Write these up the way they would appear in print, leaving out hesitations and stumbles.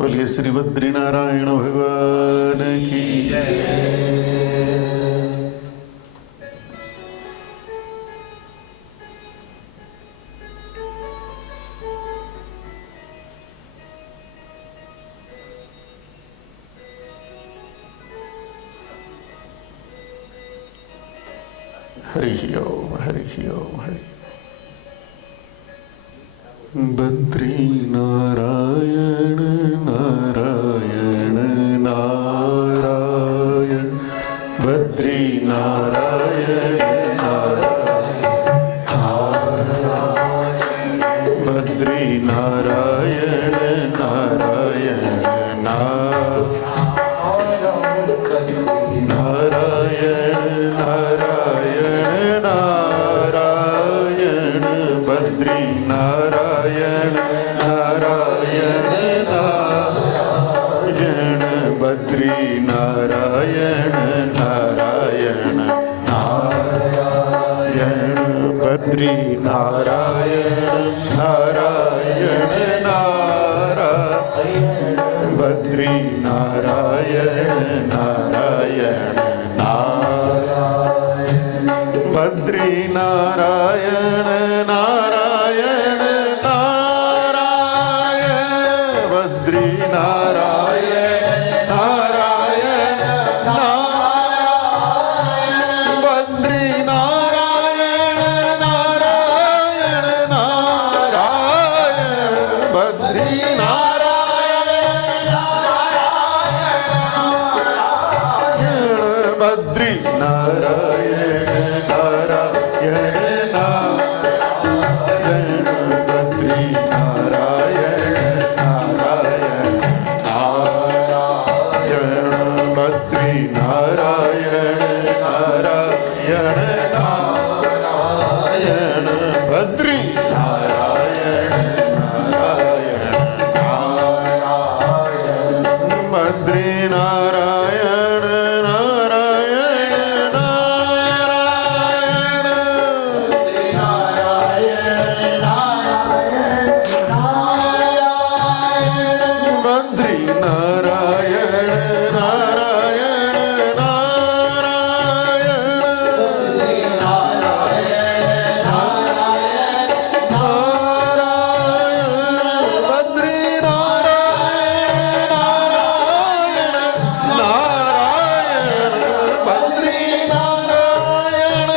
बोलिए श्री बद्रीनारायण भगवान की हरि ओम हरि ओम हरि बद्री नारायण नारायण नारायण बद्री नारायण नारायण बद्री नारायण नारायण नारायण नारायण नारायण बद्री नारायण नारायण नारायण बद्री नारायण नारायण नारायण बद्री नारायण नारायण नारायण बद्री नारायण नारायण नारायण बद्री नारायण नारायण नारायण बद्री नारायण नारायण नारायण बद्री नारायण नारायण नारायण बद्री नारायण बद्री नारायण नारायण नारायण बद्री नारायण नारायण नारायण बद्री नारायण नारायण नारायण बद्री नारायण नारायण नारायण बद्री नारायण नारायण नारायण बद्री नारायण नारायण नारायण बद्री नारायण नारायण नारायण बद्री नारायण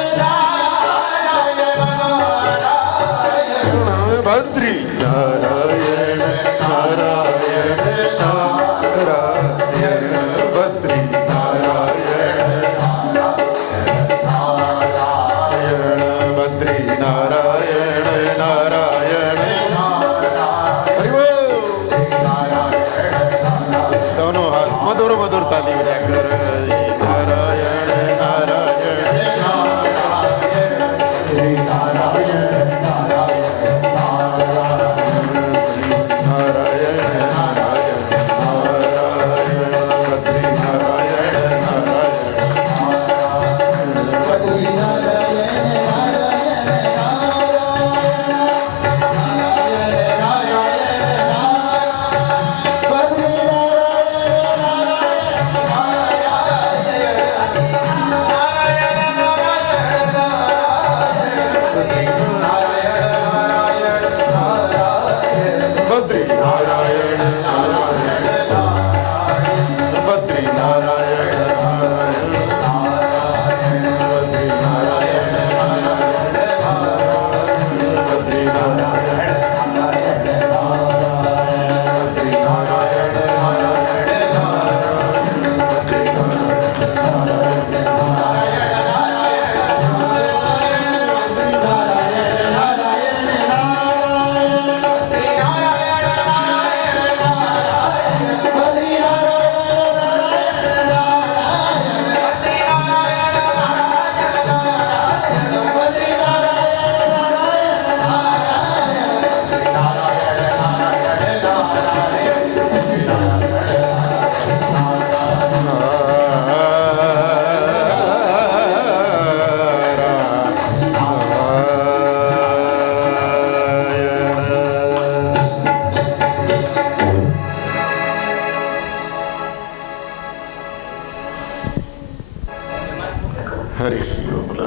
बद्री नारायण नारायण नारायण बद्री नारायण नारायण बद्री नारायण नारायण हरि बोल। दोनों हाथ मधुर मधुर ताली बजाकर नारायण नारायण नारायण नारायण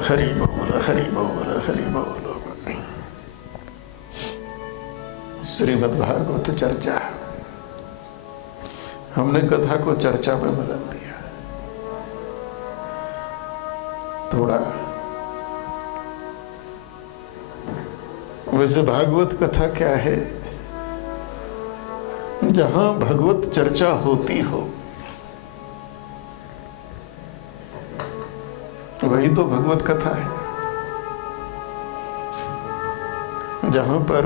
हरि बोल, हरि बोल, हरि बोल। श्रीमद् भागवत चर्चा, हमने कथा को चर्चा में बदल दिया। थोड़ा वैसे भागवत कथा क्या है? जहां भगवत चर्चा होती हो वही तो भगवत कथा है। जहां पर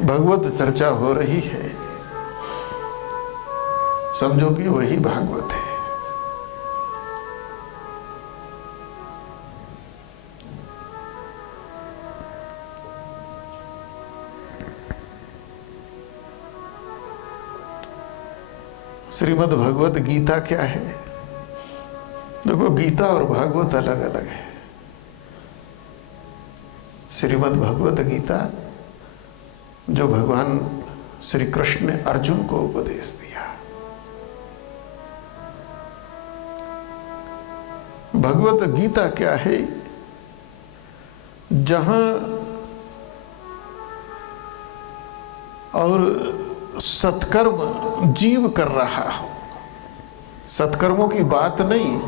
भगवत चर्चा हो रही है समझो कि वही भागवत है। श्रीमद् भगवत गीता क्या है? देखो, गीता और भागवत अलग अलग है। श्रीमद् भगवत गीता जो भगवान श्री कृष्ण ने अर्जुन को उपदेश दिया। भगवत गीता क्या है? जहां और सत्कर्म जीव कर रहा हो, सत्कर्मों की बात नहीं।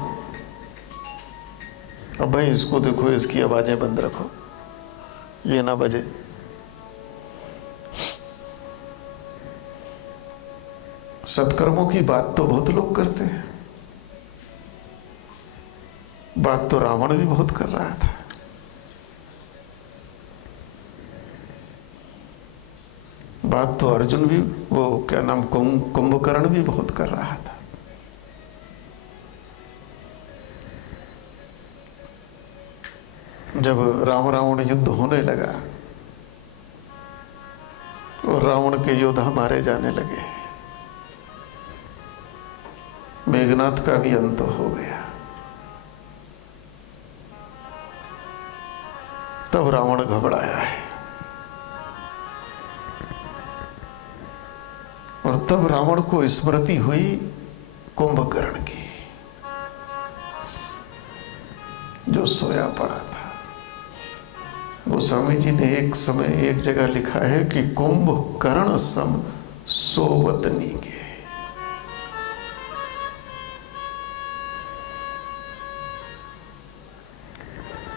अब भाई इसको देखो, इसकी आवाजें बंद रखो, ये ना बजे। सत्कर्मों की बात तो बहुत लोग करते हैं। बात तो रावण भी बहुत कर रहा था। बात तो अर्जुन भी, वो क्या नाम, कुंभकर्ण भी बहुत कर रहा था। जब राम रावण युद्ध होने लगा और रावण के योद्धा मारे जाने लगे, मेघनाथ का भी अंत हो गया, तब रावण घबराया है। और तब रावण को स्मृति हुई कुंभकर्ण की, जो सोया पड़ा था। गोस्वामी जी ने एक समय एक जगह लिखा है कि कुंभकर्ण सम सोवत नीके।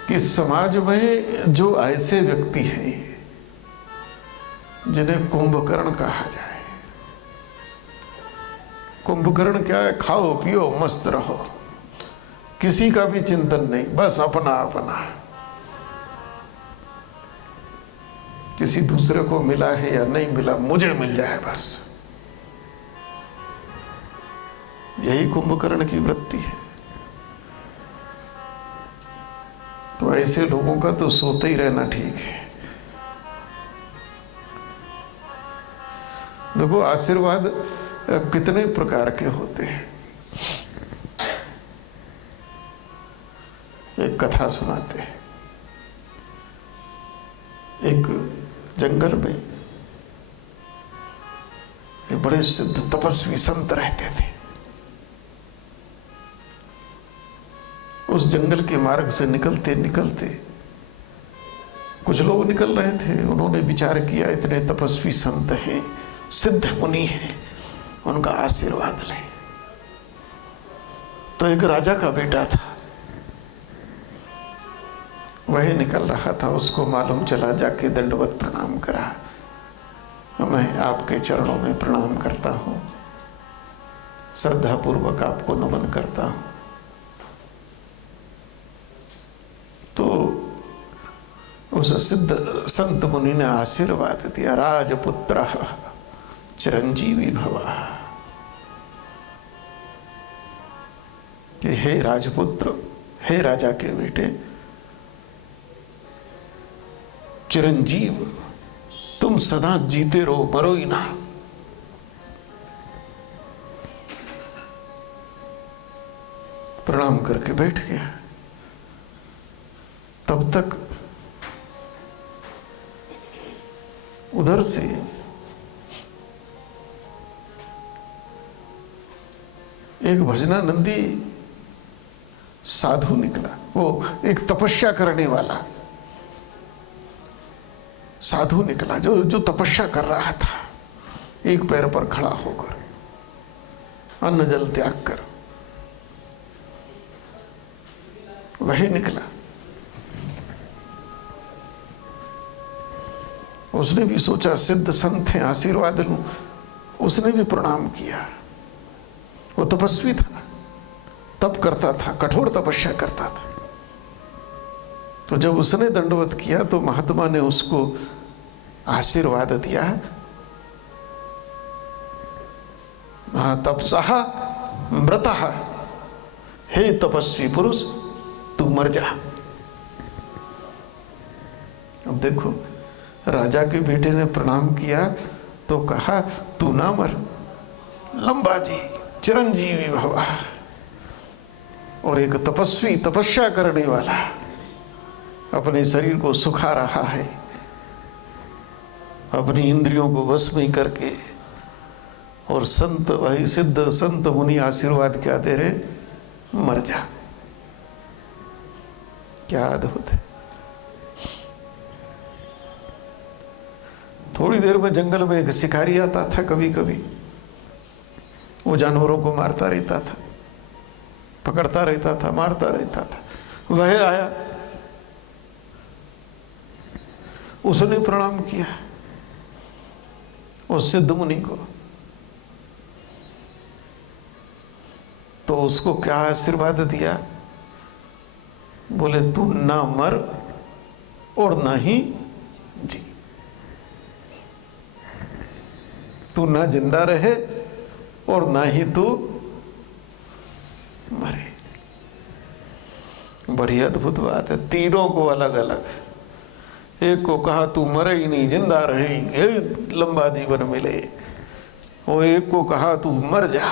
कि समाज में जो ऐसे व्यक्ति हैं जिन्हें कुंभकर्ण कहा जाए। कुंभकर्ण क्या है? खाओ पियो मस्त रहो, किसी का भी चिंतन नहीं, बस अपना अपना। किसी दूसरे को मिला है या नहीं मिला, मुझे मिल जाए बस। यही कुंभकर्ण की वृत्ति है। तो ऐसे लोगों का तो सोते ही रहना ठीक है। देखो, आशीर्वाद कितने प्रकार के होते हैं। एक कथा सुनाते हैं। एक जंगल में एक बड़े सिद्ध तपस्वी संत रहते थे। उस जंगल के मार्ग से निकलते निकलते कुछ लोग निकल रहे थे। उन्होंने विचार किया, इतने तपस्वी संत हैं, सिद्ध मुनि हैं, उनका आशीर्वाद लें। तो एक राजा का बेटा था, वह निकल रहा था। उसको मालूम चला, जाके दंडवत प्रणाम करा। मैं आपके चरणों में प्रणाम करता हूँ, श्रद्धा पूर्वक आपको नमन करता हूँ। तो उस सिद्ध संत मुनि ने आशीर्वाद दिया, राजपुत्र चिरंजीवी भवा। कि हे राजपुत्र, हे राजा के बेटे, चिरंजीव, तुम सदा जीते रहो, मरो ही ना। प्रणाम करके बैठ गया। तब तक उधर से एक भजनानंदी साधु निकला, वो एक तपस्या करने वाला साधु निकला, जो तपस्या कर रहा था, एक पैर पर खड़ा होकर, अन्न जल त्याग कर, वही निकला। उसने भी सोचा सिद्ध संत हैं, आशीर्वाद लूं। उसने भी प्रणाम किया। वो तपस्वी था, तप करता था, कठोर तपस्या करता था। तो जब उसने दंडवत किया तो महात्मा ने उसको आशीर्वाद दिया, तपसः मृतः, हे तपस्वी पुरुष तू मर जा। अब देखो, राजा के बेटे ने प्रणाम किया तो कहा तू ना मर, लंबा जी, चिरंजीवी भवा। और एक तपस्वी, तपस्या करने वाला अपने शरीर को सुखा रहा है, अपनी इंद्रियों को वश में करके, और संत, वही सिद्ध संत मुनि आशीर्वाद क्या दे रहे, मर जा। क्या अद्भुत है। थोड़ी देर में जंगल में एक शिकारी आता था, कभी कभी वो जानवरों को मारता रहता था, पकड़ता रहता था, मारता रहता था। वह आया, उसने प्रणाम किया उस सिद्ध मुनि को। तो उसको क्या आशीर्वाद दिया, बोले तू ना मर और ना ही जी, तू ना जिंदा रहे और ना ही तू मरे। बड़ी अद्भुत बात है। तीनों को अलग अलग, एक को कहा तू मरे ही नहीं, जिंदा रहे, लंबा जीवन मिले, और एक को कहा तू मर जा,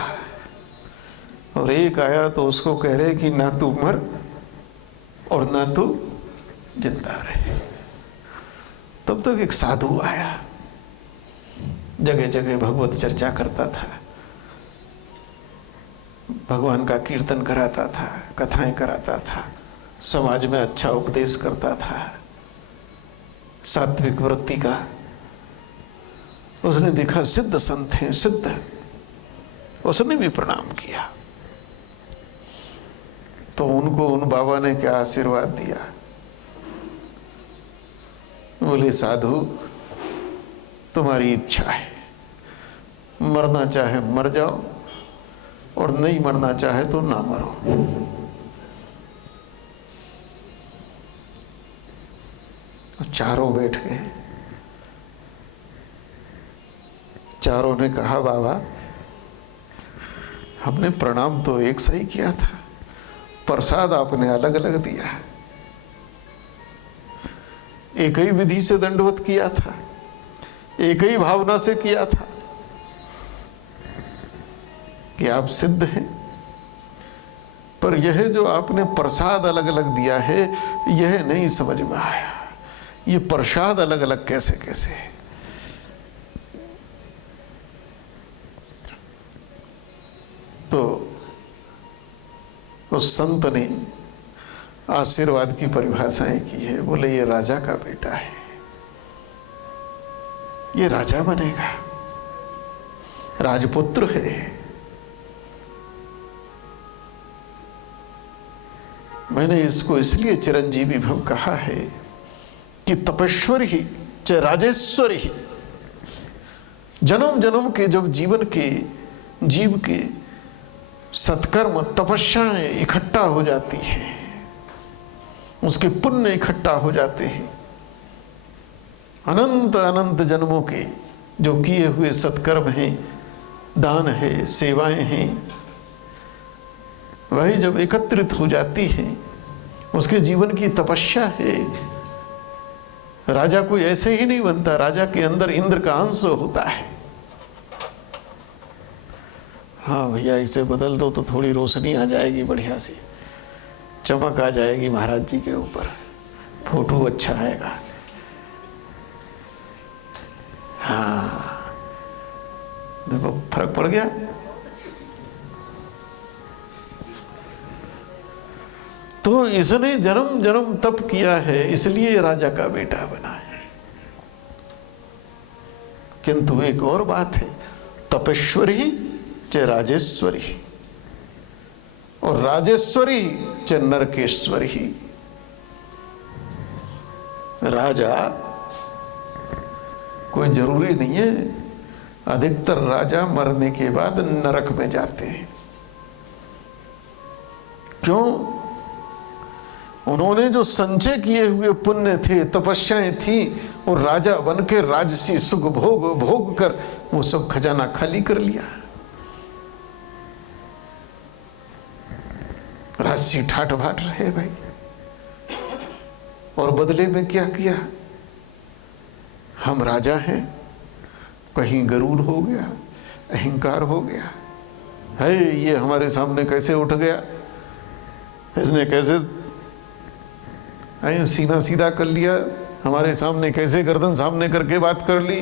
और एक आया तो उसको कह रहे कि ना तू मर और ना तू जिंदा रहे। तब तक एक साधु आया, जगह जगह भगवत चर्चा करता था, भगवान का कीर्तन कराता था, कथाएं कराता था, समाज में अच्छा उपदेश करता था, सात्विक वृत्ति का। उसने देखा सिद्ध संत हैं, सिद्ध, उसने भी प्रणाम किया। तो उनको उन बाबा ने क्या आशीर्वाद दिया, बोले साधु तुम्हारी इच्छा है, मरना चाहे मर जाओ और नहीं मरना चाहे तो ना मरो। तो चारों बैठ गए। चारों ने कहा बाबा हमने प्रणाम तो एक सही किया था, प्रसाद आपने अलग अलग दिया। एक ही विधि से दंडवत किया था, एक ही भावना से किया था कि आप सिद्ध हैं, पर यह जो आपने प्रसाद अलग अलग दिया है यह नहीं समझ में आया। ये प्रसाद अलग अलग कैसे कैसे है? तो उस संत ने आशीर्वाद की परिभाषाएं की है। बोले ये राजा का बेटा है, ये राजा बनेगा, राजपुत्र है। मैंने इसको इसलिए चिरंजीवी भव कहा है कि तपेश्वर ही चाहे राजेश्वर ही, जन्म जन्म के जब जीवन के जीव के सत्कर्म तपस्याएं इकट्ठा हो जाती हैं, उसके पुण्य इकट्ठा हो जाते हैं, अनंत अनंत जन्मों के जो किए हुए सत्कर्म हैं, दान है, सेवाएं हैं, वही जब एकत्रित हो जाती है, उसके जीवन की तपस्या है। राजा कोई ऐसे ही नहीं बनता, राजा के अंदर इंद्र का अंश होता है। हाँ भैया इसे बदल दो तो थोड़ी रोशनी आ जाएगी, बढ़िया सी चमक आ जाएगी महाराज जी के ऊपर, फोटो अच्छा आएगा। हाँ देखो फर्क पड़ गया। तो इसने जन्म जन्म तप किया है, इसलिए राजा का बेटा बना है। किंतु एक और बात है, तपेश्वरी च राजेश्वरी, और राजेश्वरी च नरकेश्वरी। राजा कोई जरूरी नहीं है, अधिकतर राजा मरने के बाद नरक में जाते हैं। क्यों? उन्होंने जो संचय किए हुए पुण्य थे, तपस्याएं थी, और राजा बन के राजसी सुख भोग भोग कर वो सब खजाना खाली कर लिया। राजसी ठाट बाट रहे भाई, और बदले में क्या किया? हम राजा हैं, कहीं गरूर हो गया, अहंकार हो गया है, ये हमारे सामने कैसे उठ गया, इसने कैसे सीना सीधा कर लिया, हमारे सामने कैसे गर्दन सामने करके बात कर ली।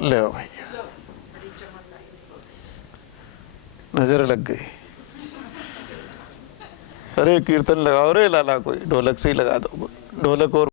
ले भैया, नजर लग गई। अरे कीर्तन लगाओ रे लाला, कोई ढोलक से ही लगा दो, ढोलक और